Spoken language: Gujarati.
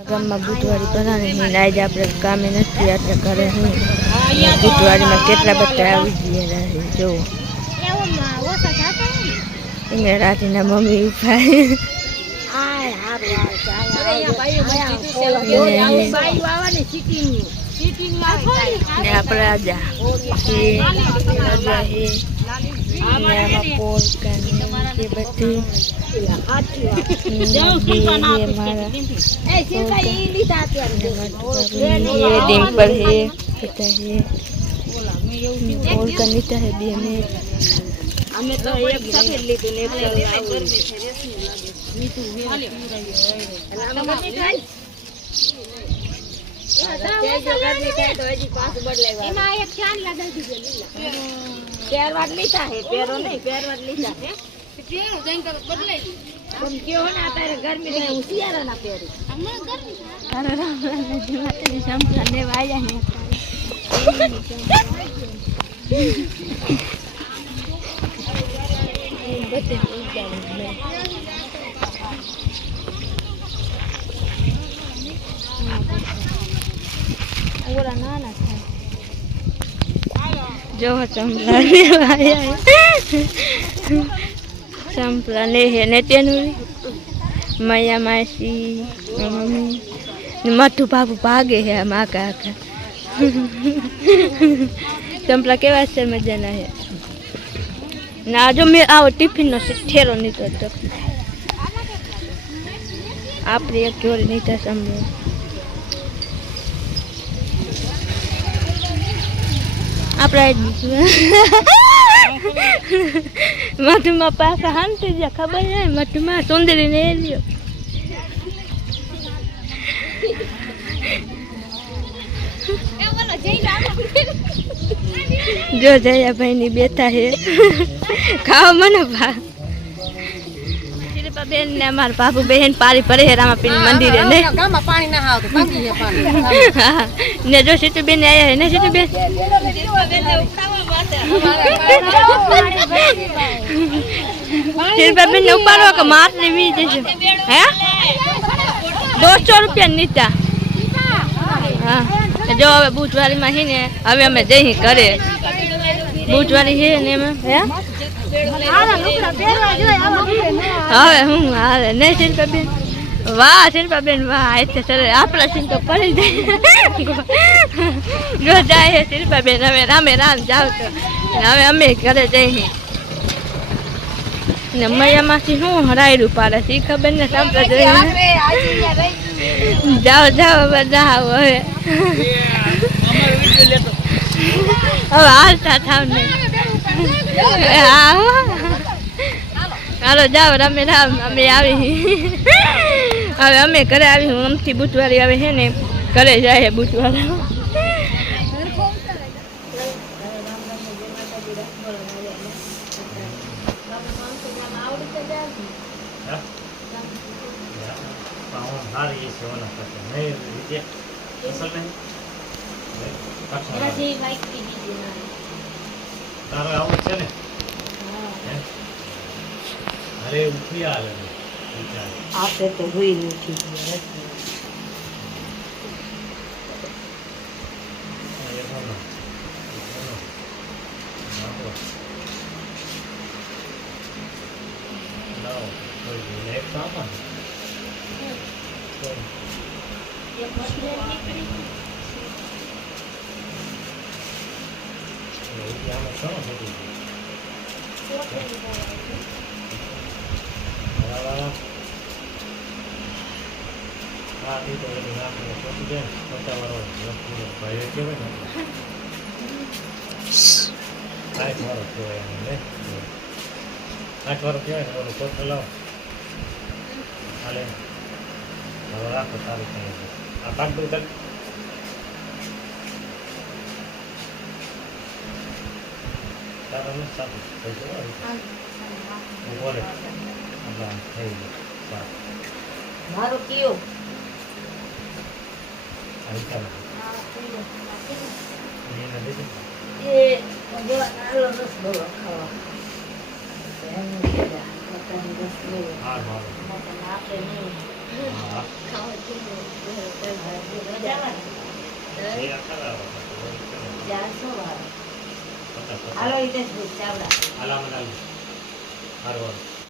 ગામમાં બુધવારી નહીં આજે આપણે કામે નથી એટલે ઘરે નહીં બુધવારીમાં કેટલા બધા આવી ગયા જો. એને રાતીના મમ્મી ઊભા આપણે રાજા એ के बच्चे हमारा ये डेंग पर है पिता है और करनी चाहिए भी हमें हमें तो एक सब ले तो ले तो એમાં એક ચાર લાગેલ દીધો લીલા પહેરવા લીધા હે પહેરો નહીં પહેરવા લીધા હે કેવું જઈને તો બદલાઈ પણ કેવો ને અત્યારે ગરમી ને હું શિયાળા ના પહેરું હમણાં ગરમી તારો રામ રામ જે માતાજી સંપલા ને વાયા ને બધી ઉજાડી જો ચંપલા ને વાયા ચંપલા ને હે ને તેનું મૈયા માસી મમ્મી ને મઠું બાબુ ભાગે હે આમ આખા આખા ચંપલા કેવા છે મજાના હે ના જો મેં આવો ટિફિનનો ઠેરો નીકળતો આપણે એક જોડી નહીં થશે આપણે મધમાં પાછા હાંતી જાય ખબર ને મધમાં સુંદરી ને એ લ્યો. જો જયા ભાઈ ની બેઠા હે ખાવા મને ભા બેન ને અમારા બાપુ બેન પારી પડે રામા રામાપીર મંદિરે ને. ગામમાં પાણી ના આવતું ભાંગી છે પાણી. ને જો સીતુ બેન આયા હે ને સીતુ બેન શિલ્પા બેન ને ઉપાડો કે માર લેવી જશે હે? દોઢસો રૂપિયા નીચા હા. તો જો હવે બુધવારીમાં હી ને, હવે અમે જઈ ઘરે. બુધવારી છે ને એમાં, હે? હવે હું હાલે. ને શિલ્પા બેન વાહ શિલ્પા બેન વાહ એટલે સરસ. આપણા સિંહ તો પડી જાય. જો જાય છે શિલ્પા બેન હવે રામે રામ જાવ તો. ને હવે અમે ઘરે જઈએ ને મૈયામાંથી શું હરાયડું પાડે છે? ઈ ખબર ને સાંભળે જોઈએ જાઓ જાઓ, બધા આવો હવે. હવે હાલતા થાવ ને હા હાલો જાઓ રમે રામ અમે આવી હવે અમે ઘરે આવી હું અમથી બુધવારી આવે છે ને ઘરે જાય બુધવારી પાઉં હારી છે ઓલા પાસે નહીં રીતે અસલ નહીં પાછળ તારો આવું છે ને? અરે ઉઠી આવે આપે તો હુઈ નથી ગયા એ એક તો આપો ને કોઈ એવું કે આમાં ઘણું બધું છે. બરાબર. હા, એ તો બધું નાખીને પહોંચી જાય ને, પચાવાળો વસ્તુનો ભાઈ કહેવાય ને. આઠ વાળો કહેવાય એને. આઠ વાળો કહેવાય ને ઓલું કોથળું લાવો. હાલે. હવે રાખો તારું કંઈ. આમ થઈ ગયું. સારું. મારું કયો. એ નાનો રસ બહુ ખાવા એનું કીધા પોતાની રસ બહુ હાર મારો. આપણે નહીં હા. ખાવા જેવું જવાના એ આખા આવે છે. ચારસો વાળા પચાસ પચાસ. હાલો ચાવડા હાલા